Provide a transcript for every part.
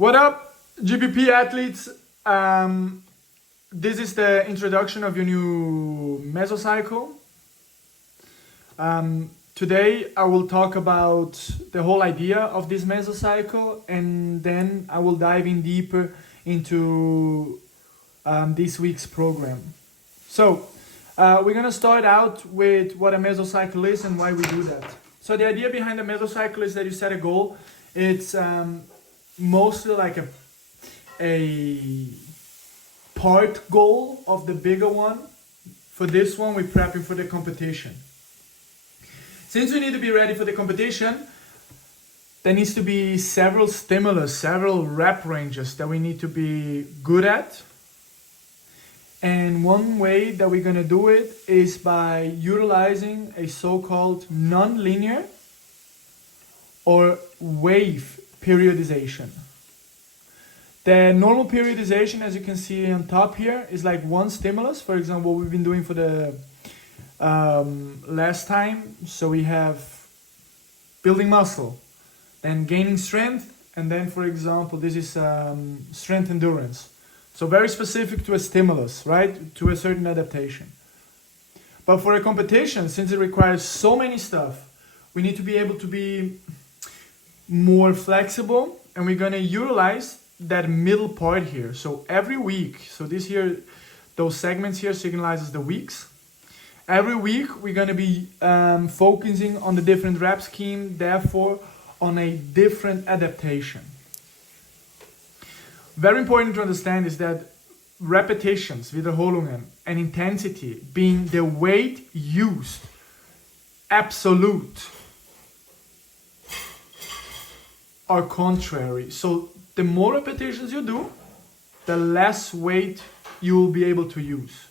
What up, Gpp athletes? This is the introduction of your new mesocycle. Today I will talk about the whole idea of this mesocycle, and then I will dive in deeper into this week's program. So we're gonna start out with what a mesocycle is and why we do that. So the idea behind a mesocycle is that you set a goal. It's mostly like a part goal of the bigger one. For this one, we're prepping for the competition. Since we need to be ready for the competition, there needs to be several stimulus, several rep ranges that we need to be good at. And one way that we're gonna do it is by utilizing a so-called non-linear or wave periodization. The normal periodization, as you can see on top here, is like one stimulus. For example, what we've been doing for the last time. So we have building muscle, then gaining strength, and then, for example, this is strength endurance. So very specific to a stimulus, right? To a certain adaptation. But for a competition, since it requires so many stuff, we need to be able to be more flexible, and we're gonna utilize that middle part here. So every week, so this here, those segments here signalizes the weeks. Every week we're gonna be focusing on the different rep scheme, therefore on a different adaptation. Very important to understand is that repetitions, Wiederholungen, and intensity being the weight used, absolute, are contrary. So the more repetitions you do, the less weight you will be able to use.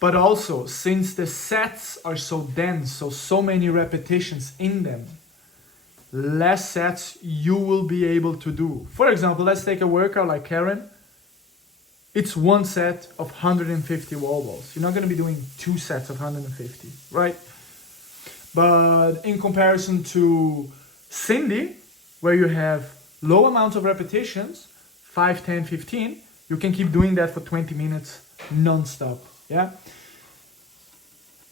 But also, since the sets are so dense, so many repetitions in them, less sets you will be able to do. For example, let's take a workout like Karen. It's one set of 150 wall balls. You're not going to be doing two sets of 150, right? But in comparison to Cindy, where you have low amounts of repetitions, 5, 10, 15, you can keep doing that for 20 minutes non-stop, yeah?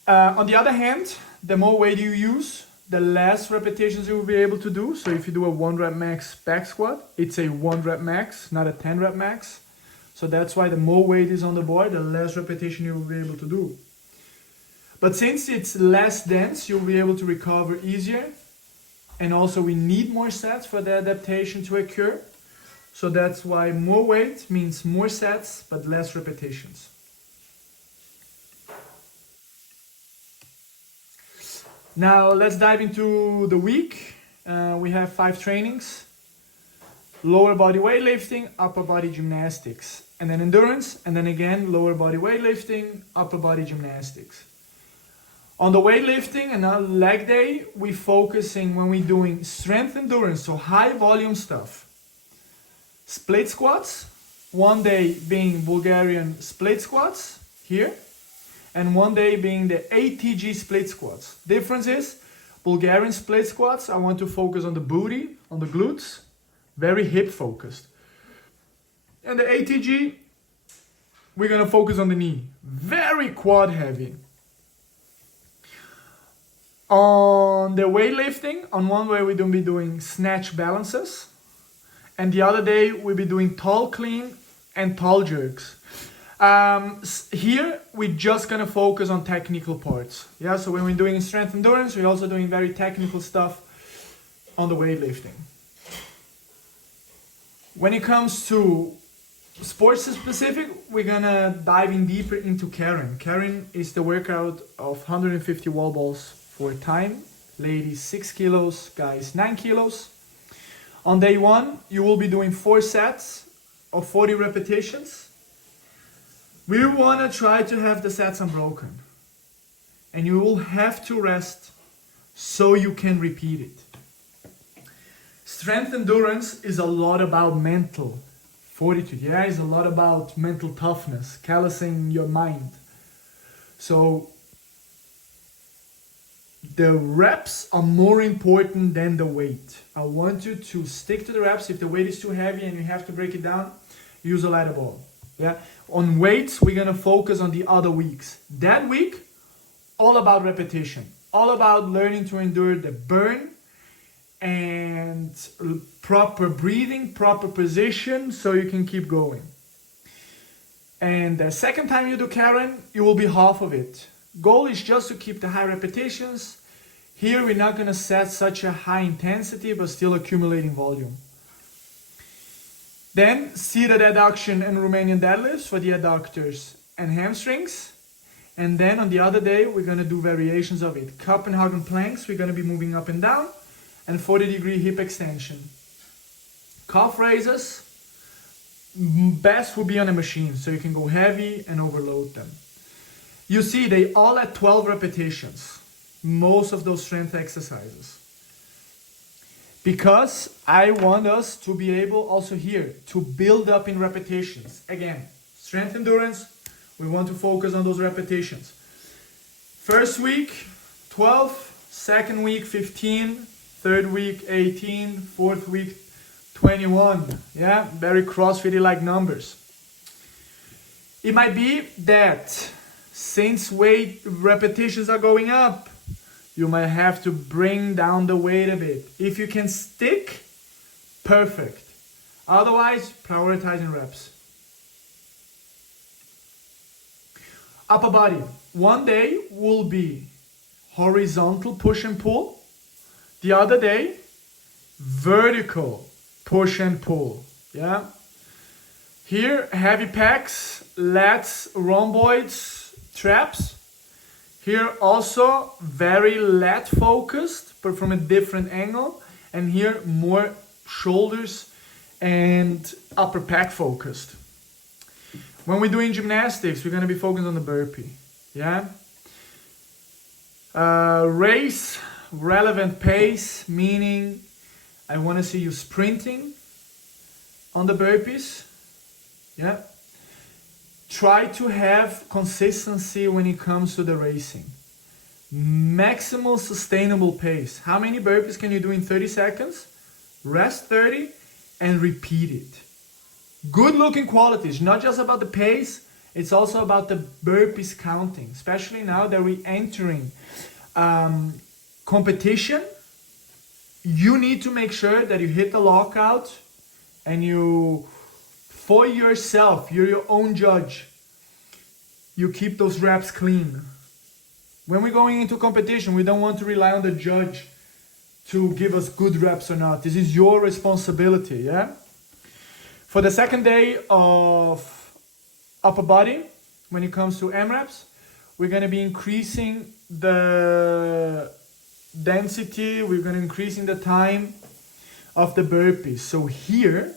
On the other hand, the more weight you use, the less repetitions you will be able to do. So if you do a 1 rep max back squat, it's a 1 rep max, not a 10 rep max. So that's why the more weight is on the board, the less repetition you will be able to do. But since it's less dense, you'll be able to recover easier. And also we need more sets for the adaptation to occur. So that's why more weight means more sets, but less repetitions. Now let's dive into the week. We have 5 trainings: lower body weightlifting, upper body gymnastics, and then endurance, and then again lower body weightlifting, upper body gymnastics. On the weightlifting and on leg day, we're focusing when we're doing strength endurance, so high volume stuff. Split squats, one day being Bulgarian split squats here, and one day being the ATG split squats. Difference is, Bulgarian split squats, I want to focus on the booty, on the glutes, very hip focused. And the ATG, we're gonna focus on the knee, very quad heavy. On the weightlifting, on one way we're gonna be doing snatch balances, and the other day we'll be doing tall clean and tall jerks. Here we're just gonna focus on technical parts. Yeah, so when we're doing strength endurance, we're also doing very technical stuff on the weightlifting. When it comes to sports specific, we're gonna dive in deeper into Karen. Karen is the workout of 150 wall balls for time. Ladies 6 kilos, guys 9 kilos. On day 1, you will be doing 4 sets of 40 repetitions. We want to try to have the sets unbroken, and you will have to rest so you can repeat it. Strength endurance is a lot about mental fortitude. Yeah, it's a lot about mental toughness, callousing your mind. So the reps are more important than the weight. I want you to stick to the reps. If the weight is too heavy and you have to break it down, use a lighter ball. Yeah. On weights, we're gonna focus on the other weeks. That week, all about repetition, all about learning to endure the burn and proper breathing, proper position, so you can keep going. And the second time you do Karen, it will be half of it. Goal is just to keep the high repetitions. Here we're not gonna set such a high intensity, but still accumulating volume. Then seated adduction and Romanian deadlifts for the adductors and hamstrings. And then on the other day, we're gonna do variations of it. Copenhagen planks, we're gonna be moving up and down, and 40-degree hip extension. Calf raises, best will be on a machine, so you can go heavy and overload them. You see, they all at 12 repetitions, most of those strength exercises. Because I want us to be able also here to build up in repetitions. Again, strength endurance, we want to focus on those repetitions. First week, 12, second week, 15, third week, 18, fourth week, 21. Yeah, very CrossFit-like numbers. It might be that since weight repetitions are going up, you might have to bring down the weight a bit. If you can stick, perfect. Otherwise, prioritizing reps. Upper body. One day will be horizontal push and pull. The other day, vertical push and pull. Yeah. Here, heavy packs, lats, rhomboids, traps. Here also very lat focused, but from a different angle. And here more shoulders and upper pack focused. When we're doing gymnastics, we're going to be focused on the burpee. Yeah. Race, relevant pace, meaning I want to see you sprinting on the burpees. Yeah. Try to have consistency when it comes to the racing. Maximal sustainable pace. How many burpees can you do in 30 seconds? Rest 30 and repeat it. Good looking qualities, not just about the pace, it's also about the burpees counting, especially now that we're entering competition. You need to make sure that you hit the lockout and you, for yourself, you're your own judge. You keep those reps clean. When we're going into competition, we don't want to rely on the judge to give us good reps or not. This is your responsibility, yeah? For the second day of upper body, when it comes to M-reps, we're going to be increasing the density, we're going to increasing the time of the burpees. So here,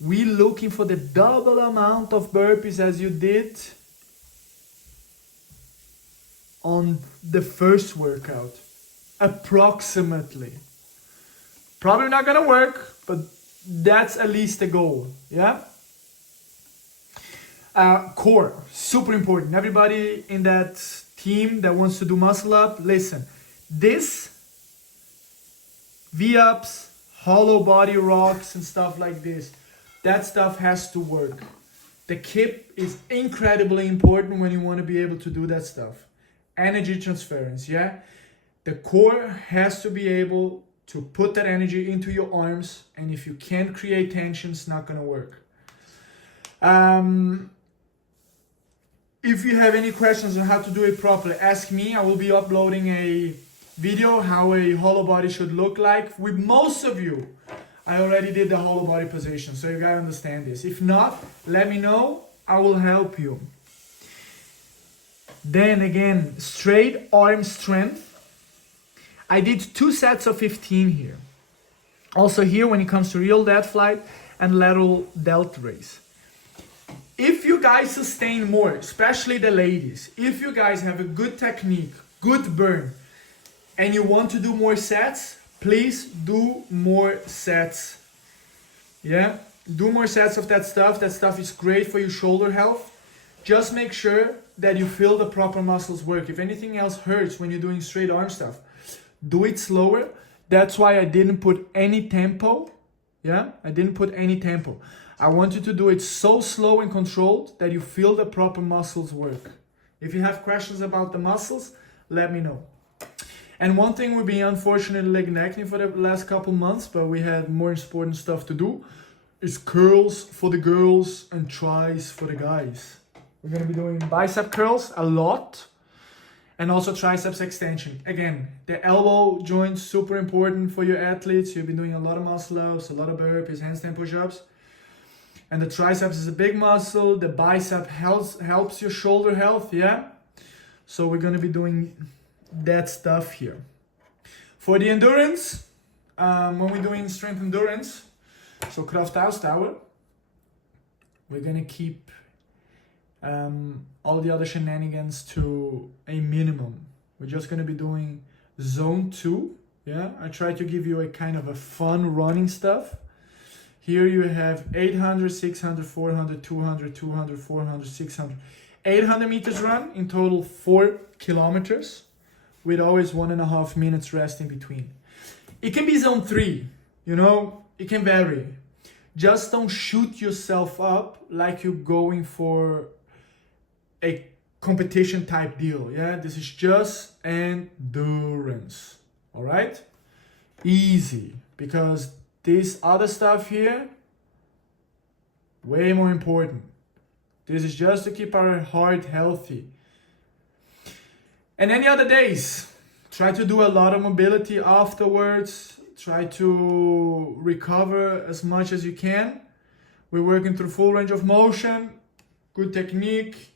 we're looking for the double amount of burpees as you did on the first workout, approximately. Probably not going to work, but that's at least the goal, yeah? Core, super important. Everybody in that team that wants to do muscle up, listen. This, V-ups, hollow body rocks and stuff like this, that stuff has to work. The kip is incredibly important when you want to be able to do that stuff. Energy transference, yeah? The core has to be able to put that energy into your arms, and if you can't create tension, it's not going to work. If you have any questions on how to do it properly, ask me. I will be uploading a video how a hollow body should look like. With most of you, I already did the hollow body position, so you gotta understand this. If not, let me know, I will help you. Then again, straight arm strength. I did 2 sets of 15 here. Also here, when it comes to real dead flight and lateral delt raise. If you guys sustain more, especially the ladies, if you guys have a good technique, good burn, and you want to do more sets, please do more sets. Yeah, do more sets of that stuff. That stuff is great for your shoulder health. Just make sure that you feel the proper muscles work. If anything else hurts when you're doing straight arm stuff, do it slower. That's why I didn't put any tempo. Yeah, I didn't put any tempo. I want you to do it so slow and controlled that you feel the proper muscles work. If you have questions about the muscles, let me know. And one thing we've been unfortunately neglecting for the last couple months, but we had more important stuff to do, is curls for the girls and tries for the guys. We're gonna be doing bicep curls a lot, and also triceps extension. Again, the elbow joint's super important for your athletes. You've been doing a lot of muscle ups, a lot of burpees, handstand push-ups. And the triceps is a big muscle. The bicep helps your shoulder health, yeah? So we're gonna be doing that stuff here. For the endurance, when we're doing strength endurance, so Kraftausdauer, we're gonna keep all the other shenanigans to a minimum. We're just gonna be doing zone 2, yeah? I try to give you a kind of a fun running stuff. Here you have 800, 600, 400, 200, 200, 400, 600, 800 meters run, in total 4 kilometers, with always 1.5 minutes rest in between. It can be zone 3, you know, it can vary. Just don't shoot yourself up like you're going for a competition type deal, yeah? This is just endurance, all right? Easy, because this other stuff here, way more important. This is just to keep our heart healthy. And any other days, try to do a lot of mobility afterwards. Try to recover as much as you can. We're working through full range of motion, good technique.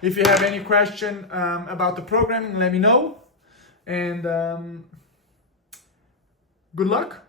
If you have any question about the programming, let me know. And good luck.